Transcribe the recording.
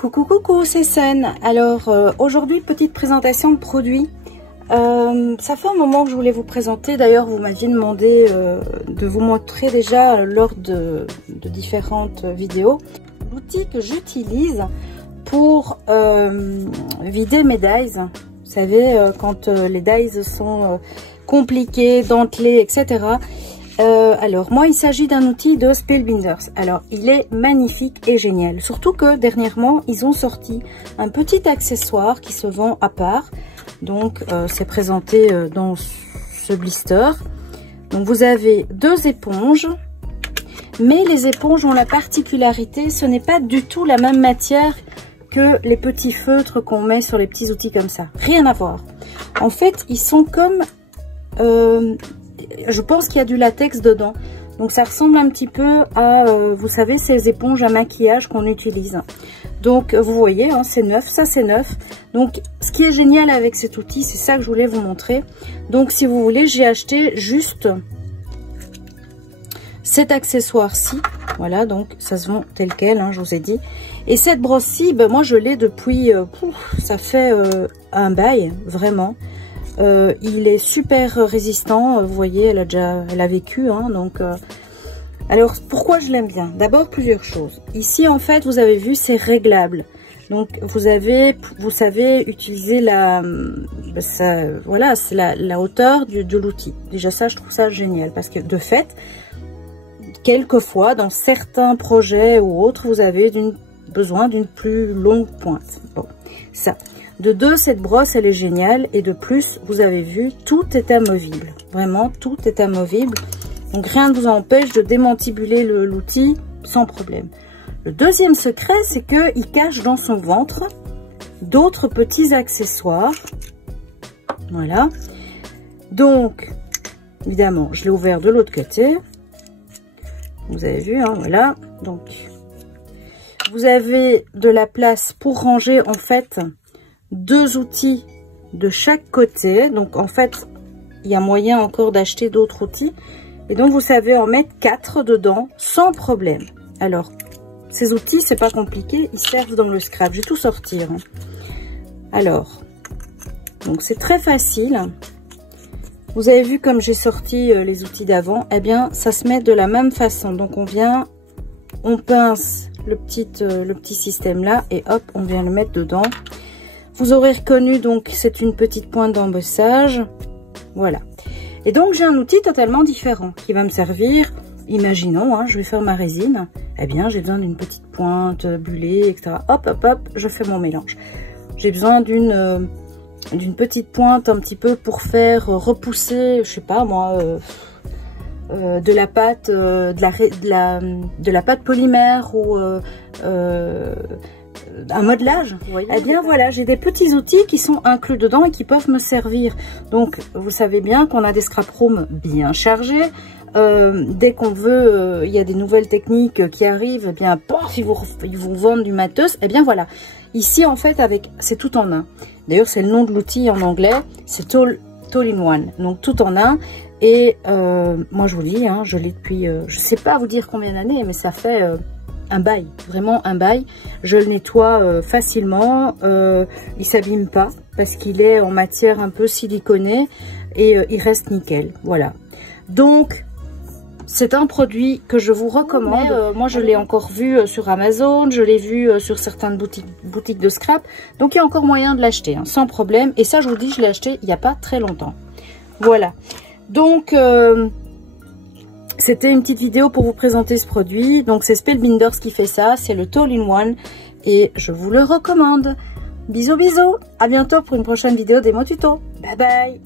Coucou coucou, c'est Sen. Alors aujourd'hui petite présentation de produits. Ça fait un moment que je voulais vous présenter. D'ailleurs vous m'aviez demandé de vous montrer déjà lors de différentes vidéos l'outil que j'utilise pour vider mes dies. Vous savez quand les dies sont compliqués, dentelés, etc. Alors moi il s'agit d'un outil de Spellbinders. Alors il est magnifique et génial, surtout que dernièrement ils ont sorti un petit accessoire qui se vend à part. Donc c'est présenté dans ce blister. Donc vous avez deux éponges, mais les éponges ont la particularité, ce n'est pas du tout la même matière que les petits feutres qu'on met sur les petits outils comme ça, rien à voir. En fait ils sont comme je pense qu'il y a du latex dedans, donc ça ressemble un petit peu à vous savez ces éponges à maquillage qu'on utilise. Donc vous voyez hein, c'est neuf, ça c'est neuf. Donc ce qui est génial avec cet outil, c'est ça que je voulais vous montrer. Donc si vous voulez, j'ai acheté juste cet accessoire-ci, voilà, donc ça se vend tel quel hein, je vous ai dit. Et cette brosse-ci, ben, moi je l'ai depuis ça fait un bail vraiment. Il est super résistant, vous voyez, elle a vécu, hein, donc alors pourquoi je l'aime bien? D'abord plusieurs choses. Ici en fait vous avez vu c'est réglable, donc vous savez utiliser voilà, c'est la hauteur de l'outil. Déjà ça je trouve ça génial parce que de fait quelquefois dans certains projets ou autres vous avez besoin d'une plus longue pointe. Bon, ça. De deux, cette brosse, elle est géniale. Et de plus, vous avez vu, tout est amovible. Vraiment, tout est amovible. Donc, rien ne vous empêche de démantibuler l'outil sans problème. Le deuxième secret, c'est qu'il cache dans son ventre d'autres petits accessoires. Voilà. Donc, évidemment, je l'ai ouvert de l'autre côté. Vous avez vu, hein, voilà. Donc, vous avez de la place pour ranger, en fait, deux outils de chaque côté. Donc en fait il y a moyen encore d'acheter d'autres outils et donc vous savez en mettre 4 dedans sans problème. Alors ces outils c'est pas compliqué, ils servent dans le scrap, je vais tout sortir hein. Alors donc c'est très facile, vous avez vu comme j'ai sorti les outils d'avant, et bien ça se met de la même façon. Donc on pince le petit système là et hop on vient le mettre dedans. Vous aurez reconnu, donc c'est une petite pointe d'embossage. Voilà. Et donc j'ai un outil totalement différent qui va me servir. Imaginons, hein, je vais faire ma résine. Eh bien, j'ai besoin d'une petite pointe bullée, etc. Hop, hop, hop, je fais mon mélange. J'ai besoin d'une petite pointe un petit peu pour faire repousser, je sais pas moi, de la pâte, de la pâte polymère ou un modelage, vous voyez. Eh bien voilà, j'ai des petits outils qui sont inclus dedans et qui peuvent me servir. Donc vous savez bien qu'on a des scrap rooms bien chargés. Dès qu'on veut, il y a des nouvelles techniques qui arrivent, eh bien pof, ils vous vendent du matos. Eh bien voilà, ici en fait c'est tout en un. D'ailleurs c'est le nom de l'outil en anglais, c'est All in One, donc tout en un. Et moi je vous dis, hein, je l'ai depuis, je sais pas vous dire combien d'années, mais ça fait un bail, vraiment un bail. Je le nettoie facilement, il s'abîme pas parce qu'il est en matière un peu siliconée et il reste nickel. Voilà, donc c'est un produit que je vous recommande. Moi je l'ai encore vu sur Amazon, je l'ai vu sur certaines boutiques de scrap, donc il y a encore moyen de l'acheter hein, sans problème. Et ça je vous dis, je l'ai acheté il n'y a pas très longtemps. Voilà, donc c'était une petite vidéo pour vous présenter ce produit. Donc c'est Spellbinders qui fait ça, c'est le All in One et je vous le recommande. Bisous bisous, à bientôt pour une prochaine vidéo des mots tuto. Bye bye.